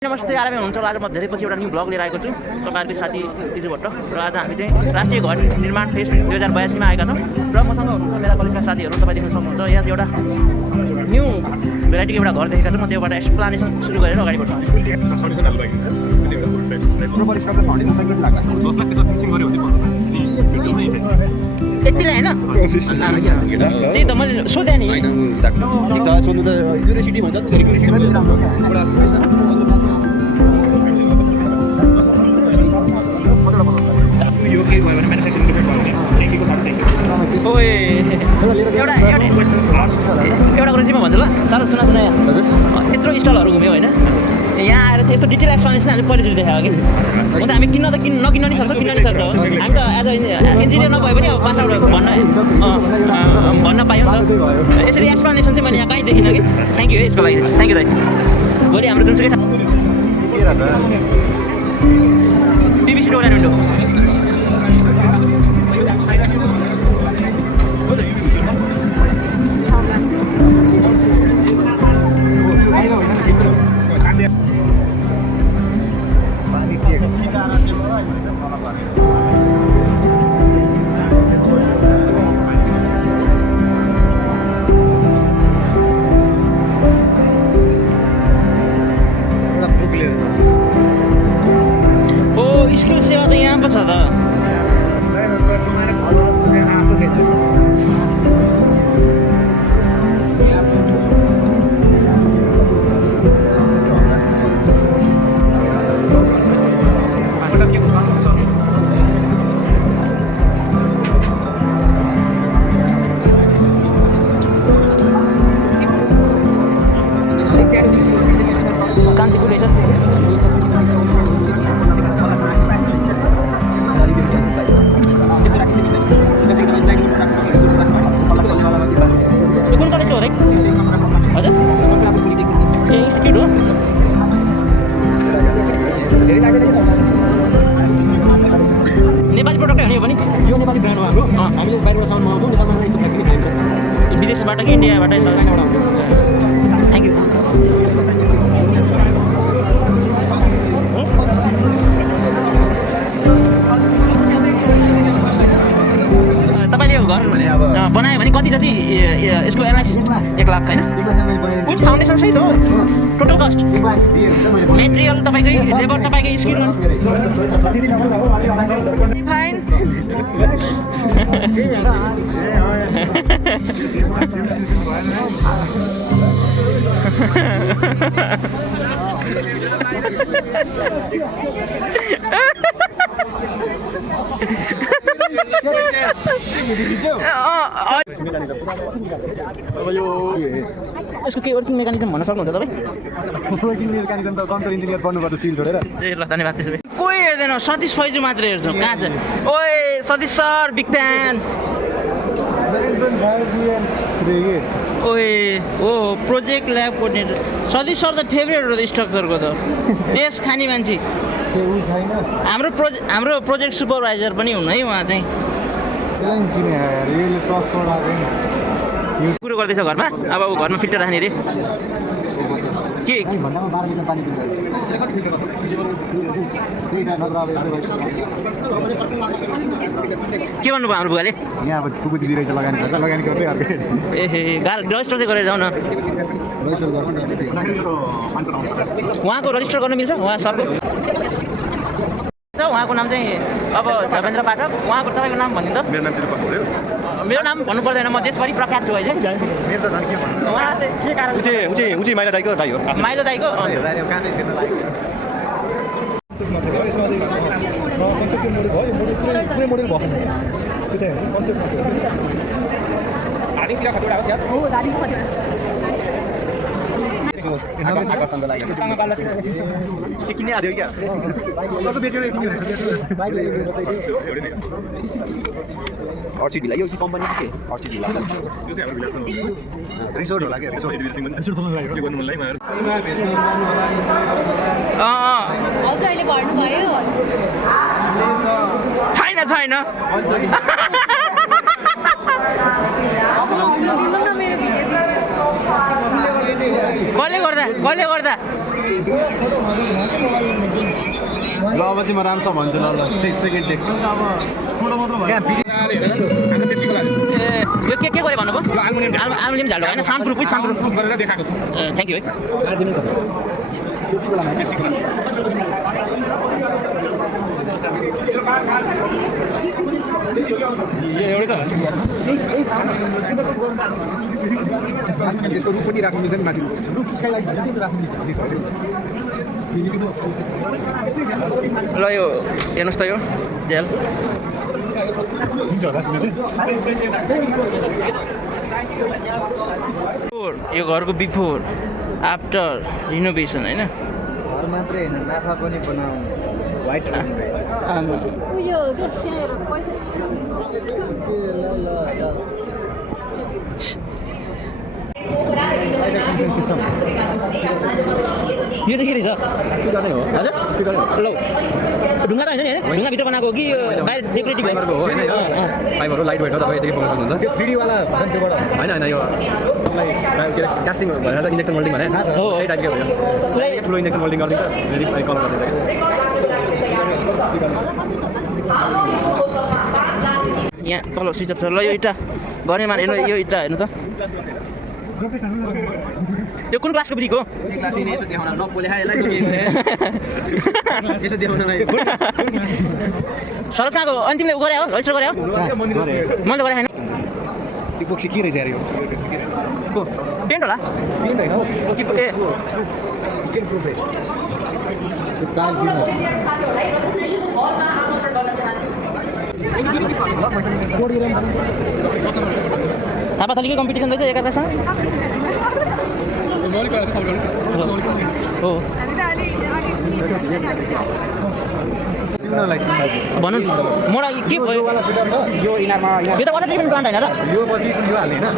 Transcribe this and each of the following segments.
नमस्ते आरामै हुनुहुन्छ होला। आज म धेरै पछि एउटा न्यू ब्लग लिएर आएको छु तपाईँहरूको साथी तिजु भट्ट र आज हामी चाहिँ राष्ट्रिय घर निर्माण फेस्ट 2082 मा आएका छौँ र मसँग हुनुहुन्छ मेरा कलेजका साथीहरू। तपाईँ देख्न सक्नुहुन्छ यहाँ एउटा न्यू भेराइटीको एउटा घर देखेका छौँ। म त्योबाट एक्सप्लानेसन सुरु गरेर अगाडि बढ्छु। यतिलाई होइन त्यही त मैले सोधेँ नि। ठिक छ, सोध्नु त युनिभर्सिटी भन्छ एउटा कुरा चाहिँ म भन्छु ल, साह्रो सुना यत्रो स्टलहरू घुम्यो होइन, यहाँ आएर चाहिँ यस्तो डिटेल एक्सप्लेनेसन हामीले पहिलोचोटि देखायो कि। हो त हामी किन्न त नकिन्न नि सक्छौँ, किन्न नि सक्छौँ। हामी त एज अ इन्जिनियर नभए पनि अब पासआउट भन्न पायौँ नि त। यसरी एक्सप्लेनेसन चाहिँ मैले यहाँ कहीँ देखिनँ कि। थ्याङ्क यू है यसको लागि, थ्याङ्क यू दाइ। भोलि हाम्रो जुनसुकै PVC door and window skill सेवा त यहाँ पो छ त। कान्तिपुर रहेछ। कुन कलेज हो हजुर? ए इन्स्टिट्युट हो। नेपाली प्रडक्ट हो नि यो नेपाली ब्रान्ड हो हाम्रो। हामीले बाहिरबाट सामान मगाउँछौँ, नेपालमा यस्तो फ्याक्ट्री खाइन्छ। विदेशबाट कि इन्डियाबाट? Thank you. तपाईँले यो घर बनायो भने कति जति यसको एनालाइसिस? 1 लाख होइन? कुन फाउन्डेसन सहित हो? टोटल कस्ट मेटेरियल तपाईँकै, लेबर तपाईँकै, स्किल फाइन। अब यो यसको केही वर्किङ मेकानिजम भन्न सक्नुहुन्छ तपाईँ? वर्किङ मेकानिजम त कन्ट्रोल इन्जिनियर बन्नुपर्छ, सिल छोडेर। ए ल धन्यवाद। त्यसो भए कोही हेर्दैन, सतीश फैजु मात्रै हेर्छौँ। कहाँ छ? ओए सतीश सर, बिग फ्यान। ओए ओ project lab coordinator Satish sir त फेभरेट हो त स्ट्रक्चरको त। देश खाने मान्छे। हाम्रो प्रोजेक्ट सुपरभाइजर पनि हुनु है उहाँ चाहिँ। कुरो गर्दैछ घरमा? अब घरमा फिल्टर राख्ने अरे के भन्नुभयो हाम्रो बुवाले? यहाँ अब कुकुती रहेछ लगानी गर्दै अर्कै। ए रजिस्टर चाहिँ गरेर जाउँ न। उहाँको रजिस्टर गर्न मिल्छ? उहाँ सरको उहाँको नाम चाहिँ अब धर्मेन्द्र पाठक। उहाँको तपाईँको नाम भनिदिनु त। मेरो नाम तिरुपति हो। मेरो नाम भन्नु पर्दैन, म देशभरि प्रख्यात छु अहिले। मेरो त झन् के भन्नु, उहाँ चाहिँ के कारण? उची माइला दाइको दाइ हो। माइलो दाइको किन्ने आयो क्या अर्चिड ढिला यो कम्पनी के अर्चिड ढिला रिसोर्ट होला क्या। छैन कसले गर्दा ल अब चाहिँ म राम्रोसँग भन्छु ल 6 सेकेन्ड टेक ए यो के गरे भन्नुभयो आल्मुनियम झाल्टो होइन साउन्ड प्रुफ गरेर देखाएको थ्याङ्क यू है त्यसको रुख पनि राख्नु मिल्छ नि माथि रुख स्काई लाइट भन्छ त्यो राख्नु मिल्छ ल यो हेर्नुहोस् त यो जेल यो घरको बिफोर आफ्टर रिनोभेसन होइन घर मात्रै होइन नाफा पनि बनाउनु व्हाइट यो चाहिँ के रहेछ हजुर ल ढुङ्गा त होइन नि होइन ढुङ्गाभित्र बनाएको हो कि बाहिर डेकोरेटिभ फाइबरको हो होइन यो फाइबर हो लाइट वेट हो तपाईँ यतिकै बनाउनु हुन्छ त्यो 3D वाला भन्छ त्योबाट होइन यो तपाईँलाई कास्टिङ भनेर इन्जेक्सन मोल्डिङ भने हो त्यही टाइपकै हो पुरै ठुलो इन्जेक्सन मोल्डिङ गरिदिन्छ फेरि कलर गरिदिन्छ यहाँ तल स्विच अफ छ ल यो इँटा गर्ने मान हेर्नु यो इँटा हेर्नु त यो कुन क्लासको ब्रिक हो सरस कहाँको अन्तिमले गरे हो रजिस्टर गरे हो मैले गरे होइन त्यो बोक्सी के रहेछ यार यो को पेन्ट होला ए थापाथलीकै कम्पिटिसन रहेछ एकातासँग हो भन्नु मलाई के भयो यो इनारमा यो त वाटर ट्रिटमेन्ट प्लान्ट होइन र यो पछि यो हाल्ने होइन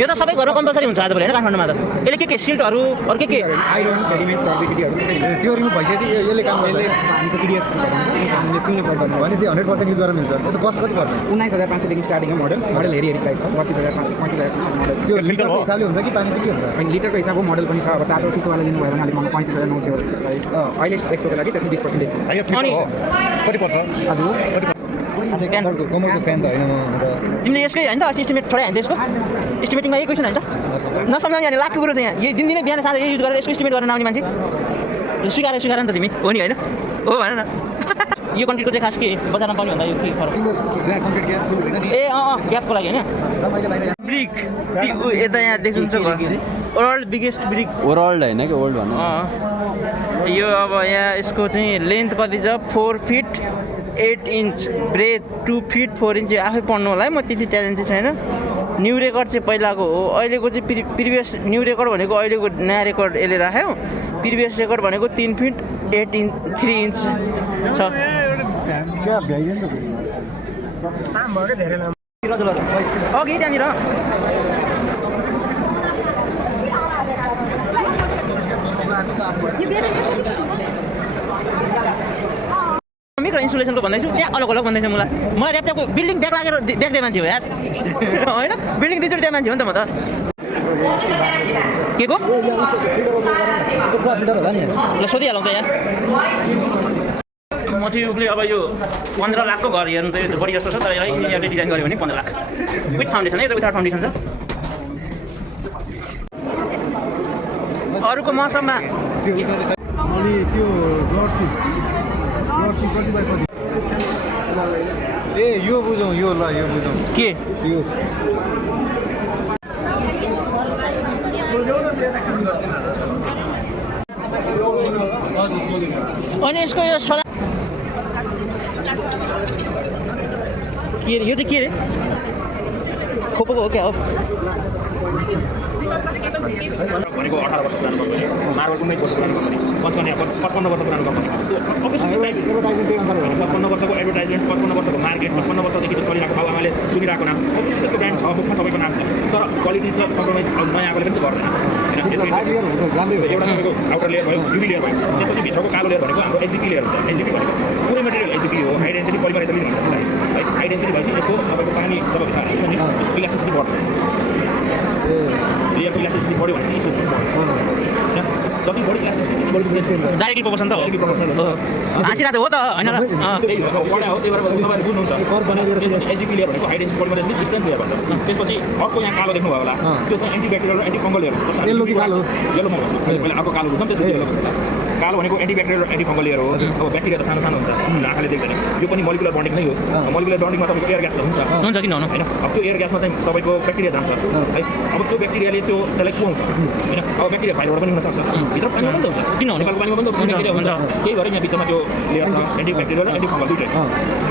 यो त सबै घरमा कम्पलसरी हुन्छ आजभोलि होइन काठमाडौँमा त यसले के सिल्टहरू अरू के आइरन सेडिमेन्ट्स टर्बिडिटीहरू त्यो रिमुभ भइसकेपछि यसले काम गर्छ हामीको टिडिएस हामीले पिउने प्रयोग गर्नु भनेपछि 100% युज गर्न मिल्छ त्यसको कस्ट कति पर्छ 19,500 देखि स्टार्टिङ हो मोडल हेरी हेरी प्राइस छ 32,000 35,000 मोडल त्यो लिटरको हिसाबले हुन्छ कि पानी चाहिँ के हुन्छ अनि लिटरको हिसाबको मोडल पनि छ अब तातो चिसोवाला लिनुभयो भने अलिक महँगो 35,900 छ अहिले एक्सपोको लागि त्यसमा 20% डिस्काउन्ट अनि कति पर्छ हजुर कमरको फ्यान त होइन तिमीले यसकै होइन त अस्ति एस्टिमेट छोडाइ हाल्थ्यो यसको एस्टिमेटिङमा यही क्वेसन होइन त नसम्झाउने यहाँनिर लाखको कुरो छ यहाँ यही दिनदिनै बिहान साँझ यही युज गरेर यसको एस्टिमेट गरेर आउने मान्छे स्वीकार नि त तिमी हो नि होइन हो भन न यो कन्क्रिटको चाहिँ खास के बजारमा पाउने भन्दा यो के फरक ए ग्यापको लागि होइन ब्रिक यता यहाँ देख्नुहुन्छ वर्ल्ड बिगेस्ट ब्रिक ओभरअल होइन कि ओल्ड भन्नु यो अब यहाँ यसको चाहिँ लेन्थ कति छ 4 feet 8 inch breadth 2 feet 4 inch आफै पढ्नु होला है म त्यति ट्यालेन्ट चाहिँ छैन न्यू रेकर्ड चाहिँ पहिलाको हो अहिलेको चाहिँ प्रिभियस न्यू रेकर्ड भनेको अहिलेको नयाँ रेकर्ड यसले राख्यो प्रिभियस रेकर्ड भनेको 3 फिट 8 इन्च 3 इन्च छ अघि त्यहाँनिर र इन्सुलेसनको भन्दैछु त्यहाँ अलग अलग भन्दैछु मलाई ल्यापटपको बिल्डिङ ब्याग लागेर देख्दै मान्छे हो यार होइन बिल्डिङ दुईचोटि त्यहाँ मान्छे हो नि त म त के को ल सोधिहालौँ त यहाँ म चाहिँ उसले अब यो 15 लाखको घर हेर्नु त यो बढी जस्तो छ तर यसलाई इन्जिनियरले डिजाइन गर्यो भने 15 लाख विथ फाउन्डेसन है त विथआउट फाउन्डेसन छ अरूको मौसममा ए यो बुझौँ यो ल यो बुझौँ के यो अनि यसको यो सला के यो चाहिँ के रे खोपोको हो क्या हो भनेको 18 वर्ष पुरानो कम्पनी मार्बल 19 वर्ष पुरानो कम्पनी 55 वर्ष पुरानो कम्पनी 55 वर्षको एडभर्टाइजमेन्ट 55 वर्षको मार्केट 55 वर्षदेखि चलिरहेको बाउ आमाले सुनिरहेको नाम त्यसको ब्रान्ड छ मुखमा सबैको नाम छ तर क्वालिटी र कम्प्रोमाइज नयाँ आएकोले पनि गर्दैन एउटा तपाईँको आउटर लेयर भयो युभी लेयर भयो त्यसपछि भित्रको कालो लेयर भनेको हाम्रो एचडिपी लेयर हुन्छ एचडिपी भनेको पुरै मेटेरियल एचडिपी हो हाई डेन्सिटी पोलिमर एचडिपी भन्छ है हाई डेन्सिटी भएपछि यसको तपाईँको पानी जब भित्र हाल्छ नि इलास्टिसिटी बढ्छ लेयरको इलास्टिसिटी बढ्यो भने चाहिँ इस्यु बढ्छ होइन जति बढी इलास्टिसिटी डाइरेक्टली प्रोपोर्सन त हो हाँसिरहेको त हो त होइन र त्यही हो त्यही भएर तपाईँले बुझ्नुहुन्छ एचडिपी लेयर भनेको high density polymer distance layer भन्छ त्यसपछि अर्को यहाँ कालो देख्नुभयो होला त्यो चाहिँ एन्टिब्याक्टेरियल र एन्टिफङ्गल लेयर हुन्छ येल्लो कि कालो येल्लो म भन्छु पहिला अर्को कालो बुझ्छौँ त्यसपछि येल्लो भन्छ कालो भनेको एन्टिब्याक्टेरियल र एन्टिफङ्गल लेयर हो अब ब्याक्टेरिया त सानो सानो हुन्छ आँखाले देख्दैन यो पनि मोलिकुलर बन्डिङ नै हो मोलिकुलर बन्डिङमा तपाईँको एयर ग्यास हुन्छ हुन्छ किन हुनु होइन अब त्यो एयर ग्यासमा चाहिँ तपाईँको ब्याक्टेरिया जान्छ है अब त्यो ब्याक्टेरियाले त्यो त्यसलाई कुहाउँछ होइन अब ब्याक्टेरिया बाहिरबाट पनि हुनसक्छ भित्र पानीमा पनि हुन्छ किन हुनु नेपालको पानीमा पनि ब्याक्टेरिया हुन्छ त्यही भएर यहाँ बिचमा त्यो लेयर छ एन्टिब्याक्टेरियल र एन्टिफङ्गल दुइटै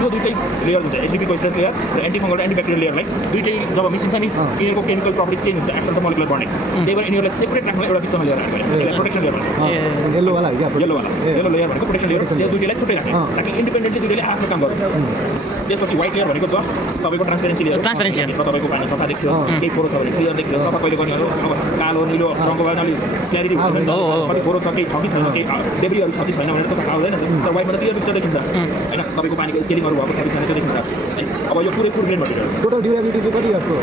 यो दुइटै लेयर हुन्छ एचडिपीको स्ट्रेन्थ लेयर र एन्टिफङ्गल र एन्टिब्याक्टेरियल लेयरलाई दुइटै जब मिसिन्छ नि यिनीहरूको केमिकल प्रपर्टी चेन्ज हुन्छ आफ्टर द मोलिकुलर बन्डिङ त्यही भएर यिनीहरूलाई सेपरेट राख्नु एउटा बिचमा लेयर राख्नु यसलाई प्रोटेक्सन लेयर भन्छ येल्लोवाला हो क्या येल्लो लेयर भनेको प्रोटेक्सन लेयर त्यो दुइटैलाई छुट्टै राख्ने ताकि इन्डिपेन्डेन्टली दुइटैले आफ्नो काम गर्नु त्यसपछि व्हाइट लेयर भनेको जस्ट तपाईँको ट्रान्सपेरेन्सी लेयर तपाईँको पानी सफा देख्यो केही फोरो छ भने क्लियर देख्यो सफा कहिले गर्ने हो अब कालो निलो रङको भए अलिक त्यहाँनिर कति फोरो छ केही छ कि छैन केही डेब्रीहरू छ कि छैन भनेर त थाहा हुँदैन तर व्हाइटमा त क्लियर पिक्चर देखिन्छ होइन तपाईँको पानीको स्केलिङहरू भएको छ कि छैन त्यो देखिन्छ अब यो पुरै फुल ग्रेन मटेरियल टोटल ड्युरेबिलिटी चाहिँ कति जस्तो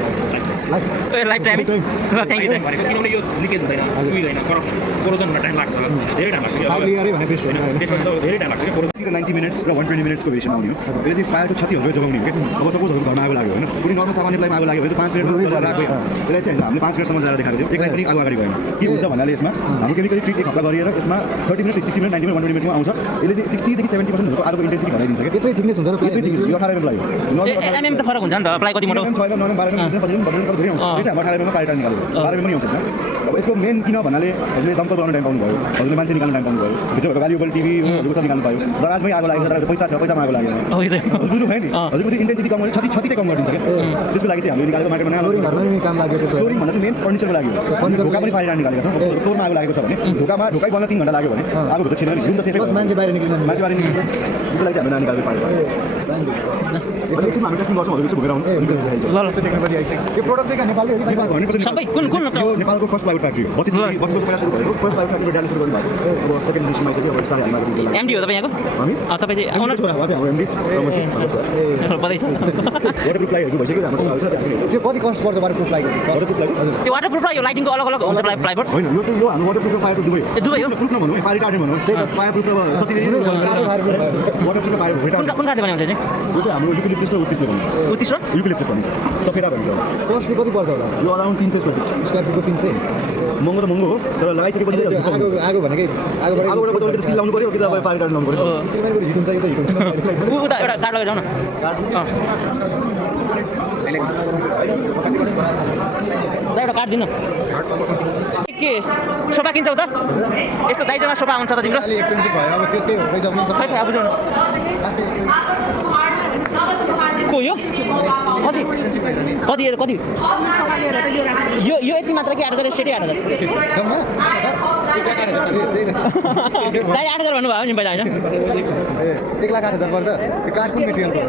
लाइफ टाइम थ्याङ्क यू भनेको किनभने यो लिकेज हुँदैन चुइँदैन कोरोजन हुन टाइम लाग्छ धेरै टाइम लाग्छ त्यसमा त धेरै टाइम लाग्छ क्या 90 मिनट्स र 120 मिनट्सको भेरिएसन आउने हो यसले चाहिँ फायरको क्षतिहरू जोगाउने हो क्या अब सपोज घरमा आगो लाग्यो होइन कुनै नर्मल सामान्यलाई आगो लाग्यो भने 5 मिनटमा लाग्यो यसलाई चाहिँ हामीले 5 मिनटसम्म जाएर देखाएको थियौँ एकलाई पनि आगो अगाडि गएन के हुन्छ भन्नाले यसमा हाम्रो केमिकली ट्रिट एक हप्ता गरिएर यसमा 30 मिनट 60 मिनट 90 मिनट 120 मिनटमा आउँछ यसले चाहिँ 60 देखि 70% जस्तो आगोको इन्टेन्सिटी घटाइदिन्छ क्या त्यत्रै थिकनेस हुन्छ र यो 18 मिनट लाग्यो एमएम त फरक हुन्छ नि त प्लाई कति मोटो 6 9 12 मिनट पछि बदल्नु धेरै हुन्छ त्यो चाहिँ हाम्रो 18 मिनटमा फायर निकाल्यो 12 मिनट पनि हुन्छ यसमा अब यसको मेन किन भन्नाले हजुरले दमकल बनाउन टाइम पाउनुभयो हजुरले मान्छे निकाल्न टाइम पाउनुभयो भित्रबाट भ्यालुएबल टिभी हजुरको सब निकाल्नु भयो दराजमै आगो लागेको तर पैसा छ पैसामा आगो लाग्यो बुझ्नु भयो नि हजुरको चाहिँ इन्टेन्सिटी कम गर्ने क्षति चाहिँ कम गरिदिन्छ क्या त्यसको लागि चाहिँ हामीले निकालेको मार्केटमा नयाँ काम लाग्यो त्यो फ्लोरिङ भन्दा चाहिँ मेन फर्निचरको लागि हो ढोका पनि फाइल निकालेको छ फ्लोरमा आगो लागेको छ भने ढोकै बन्न 3 घन्टा लाग्यो भने आगो भित्र छिर्न नि रुम त सेफै मान्छे बाहिर निक्लिनु त्यसको लागि चाहिँ हामीले निकालेको फाइल यसले हामी टेस्टिङ गर्छौँ हजुर घुमेर आउनु ल ल टेक्नोलोजी आइसक्यो यो प्रोडक्ट चाहिँ नेपालकै हो कि नेपालको 100% सबै कुन यो नेपालको फर्स्ट प्लाइवुड फ्याक्ट्री हो 32 को पहिला सुरु भएको फर्स्ट प्लाइवुड फ्याक्ट्री डाली सुरु गर्नु भएको अब सेकेन्ड डिस्ट्रिक्टमा आइसक्यो अब सारै हालमा एमडी हो तपाईँ यहाँको हामी तपाईँ चाहिँ आउनु छोरा हो चाहिँ हाम्रो एमडी बधाई छ वाटरप्रुफ प्लाइवुड भइसक्यो हाम्रो आउँछ त्यो कति कस्ट पर्छ वाटरप्रुफ प्लाइवुड हजुर त्यो वाटरप्रुफ यो लाइटिङको अलग अलग हुन्छ प्लाइवुड होइन यो चाहिँ यो हाम्रो वाटरप्रुफ प्लाइवुड दुवै दुवै हो प्रुफ नभनौँ फायर कार्ड भनौँ फायरप्रुफ अब वाटरप्रुफ फायर कुन काठले बनाउँछ चाहिँ यो चाहिँ हाम्रो युकलिप्टस र उत्तिस भन्छ उत्तिस र युकलिप्टस भन्छ सफेदा भन्छ कस्ट कति पर्छ होला यो अराउन्ड 300 स्क्वायर फिटको 300 महँगो त महँगो हो तर लगाइसकेपछि आगो भनेकै आगोबाट बचाउने स्टिल लाउनु पर्यो कि त फायर कार्ड लाउनु पर्यो स्टिलमै हिट हुन्छ कि त हिट हुन्छ उता एउटा कार्ड लगेर जाउँ न एउटा कार्ड दिनु के सोफा किन्छौ त यस्तो दाइजोमा सोफा आउँछ त तिम्रो अलि एक्सपेन्सिभ भयो अब त्यसकै हो पैसा पनि खै अब बुझाउनु को यो कति कति कति यो यति मात्र कि 8,000 सेटै 8,000 दाइ 8,000 भन्नुभयो नि पहिला होइन 1,08,000 पर्छ यो काठ कुन मेटेरियलको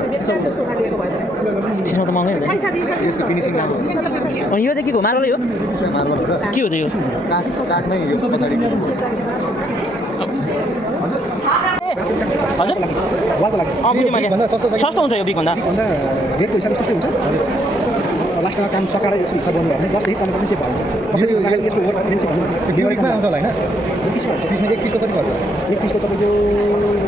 त्यसमा त महँगै हुन्छ यसको फिनिसिङ राम्रो अनि यो चाहिँ के हो मार्बलै हो मार्बल हो र के हो चाहिँ यो काठमै यो पछाडि हजुर वालको लागि सस्तो हुन्छ यो बिगभन्दा रेटको हिसाबले सस्तै हुन्छ लास्टमा काम सकाएर हिसाब गर्नु भने जस्ट यही कम्पनी सेप हाल्छ यसको वर्कमेनसिप ड्युरेक्टमा आउँछ होला होइन पिसमा एक पिसको कति पर्छ एक पिसको तपाईँको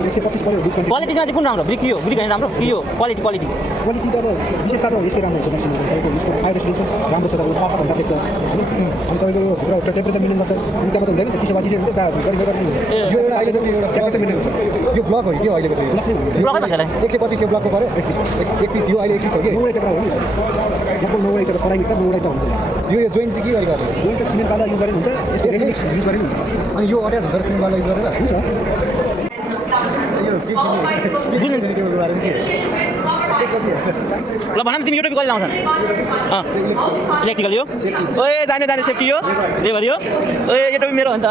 125 पर्यो डिस्काउन्ट क्वालिटीमा चाहिँ कुन राम्रो ब्रिक यो ब्रिक होइन राम्रो कि यो क्वालिटी क्वालिटी त अब विशेषता त यसकै राम्रो हुन्छ म्याक्सिमम तपाईँको यसको फायर रेसिस्टेन्स पनि राम्रो छ तपाईँको 6 घन्टा देख्छ होइन अनि तपाईँको भित्र टेम्परेचर मिल्नु पर्छ अनि त्यहाँ मात्र हुँदैन चिसो बाजी हुन्छ हुन्छ यो एउटा अहिले चाहिँ एउटा टेम्परेचर मिल्ने हुन्छ यो ब्लक हो कि अहिलेको चाहिँ 125 यो ब्लकको पर्यो एक पिस यो अहिले एक पिस हो कि नौ एउटा हो नि लगभग 9 एउटा पढाइभित्र 9 एउटा हुन्छ यो जोइन्ट चाहिँ के गरी गर्छ जोइन्ट त सिमेन्ट वाला युज गर्ने हुन्छ यसको रेलिक्स युज गर्ने हुन्छ अनि यो अट्याच हुन्छ सिमेन्ट वाला युज गरेर हुन्छ ल भन तिमी युट्युब कहिले लाउँछन् इलेक्ट्रिकल यो ओए जाने सेफ्टी यो लेबर यो ओए युट्युब मेरो हो नि त